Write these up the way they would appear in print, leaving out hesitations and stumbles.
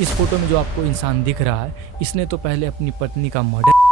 इस फोटो में जो आपको इंसान दिख रहा है, इसने तो पहले अपनी पत्नी का मर्डर,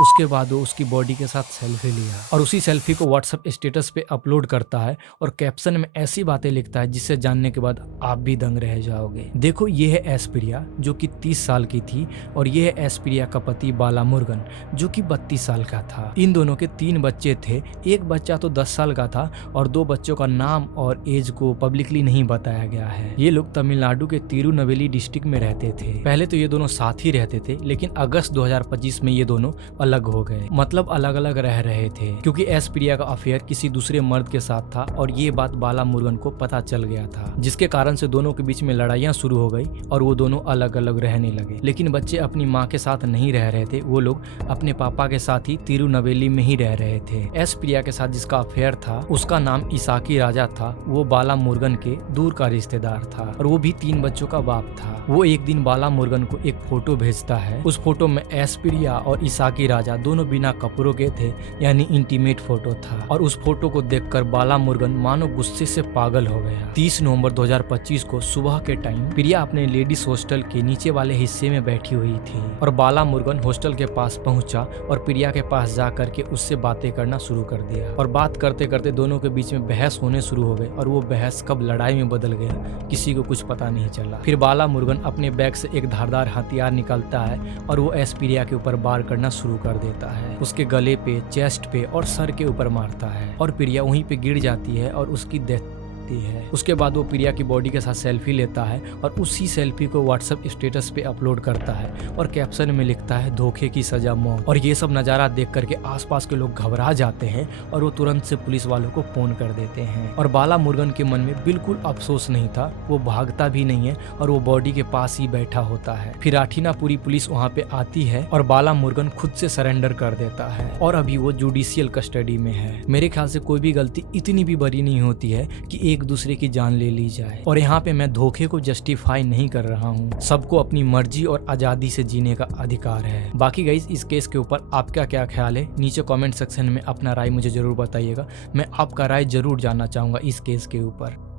उसके बाद वो उसकी बॉडी के साथ सेल्फी लिया और उसी सेल्फी को व्हाट्सएप स्टेटस पे अपलोड करता है और कैप्शन में ऐसी बातें लिखता है जिससे जानने के बाद आप भी दंग रह जाओगे। देखो, ये है एस्प्रिया जो कि 30 साल की थी और ये है एस्प्रिया का पति बाला मुर्गन जो कि 32 साल का था। इन दोनों के 3 बच्चे थे, एक बच्चा तो 10 साल का था और 2 बच्चों का नाम और एज को पब्लिकली नहीं बताया गया है। ये लोग तमिलनाडु के तिरुनवेली डिस्ट्रिक्ट में रहते थे। पहले तो ये दोनों साथ ही रहते थे, लेकिन अगस्त 2025 में ये दोनों अलग हो गए, मतलब अलग अलग रह रहे थे क्योंकि एस्प्रिया का अफेयर किसी दूसरे मर्द के साथ था और ये बात बाला मुर्गन को पता चल गया था, जिसके कारण से दोनों के बीच में लड़ाइयां शुरू हो गई और वो दोनों अलग अलग रहने लगे। लेकिन बच्चे अपनी माँ के साथ नहीं रह रहे थे, वो लोग अपने पापा के साथ ही तिरुनवेली में ही रह रहे थे। एस्प्रिया के साथ जिसका अफेयर था उसका नाम इसाकी राजा था, वो बाला मुर्गन के दूर का रिश्तेदार था और वो भी 3 बच्चों का बाप था। वो एक दिन बाला मुर्गन को एक फोटो भेजता है। उस फोटो में एस्प्रिया और इसाकी राजा दोनों बिना कपड़ों के थे, यानी इंटीमेट फोटो था और उस फोटो को देखकर बाला मुर्गन मानो गुस्से से पागल हो गया। 30 नवंबर 2025 को सुबह के टाइम प्रिया अपने लेडीज हॉस्टल के नीचे वाले हिस्से में बैठी हुई थी और बाला मुर्गन हॉस्टल के पास पहुंचा और प्रिया के पास जा करके उससे बातें करना शुरू कर दिया और बात करते करते दोनों के बीच में बहस होने शुरू हो गई और वो बहस कब लड़ाई में बदल गया किसी को कुछ पता नहीं चला। फिर बाला मुर्गन अपने बैग से एक धारदार हथियार निकालता है और वो एस्प्रिया के ऊपर वार करना शुरू कर देता है। उसके गले पे, चेस्ट पे और सर के ऊपर मारता है और प्रिया वहीं पे गिर जाती है और उसकी डेथ है। उसके बाद वो प्रिया की बॉडी के साथ सेल्फी लेता है और उसी सेल्फी को व्हाट्सएप स्टेटस पे अपलोड करता है और कैप्शन में लिखता है धोखे की सजा मौत। और ये सब नज़ारा देख करके आसपास के लोग घबरा जाते हैं और वो तुरंत से पुलिस वालों को फोन कर देते हैं। और बाला मुर्गन के मन में बिल्कुल अफसोस नहीं था, वो भागता भी नहीं है और वो बॉडी के पास ही बैठा होता है। फिर आठीना पूरी पुलिस वहाँ पे आती है और बाला मुर्गन खुद से सरेंडर कर देता है और अभी वो जुडिशियल कस्टडी में है। मेरे ख्याल से कोई भी गलती इतनी भी बड़ी नहीं होती है कि एक दूसरे की जान ले ली जाए। और यहाँ पे मैं धोखे को जस्टिफाई नहीं कर रहा हूँ, सबको अपनी मर्जी और आजादी से जीने का अधिकार है। बाकी गाइस, इस केस के ऊपर आपका क्या ख्याल है नीचे कमेंट सेक्शन में अपना राय मुझे जरूर बताइएगा। मैं आपका राय जरूर जानना चाहूंगा इस केस के ऊपर।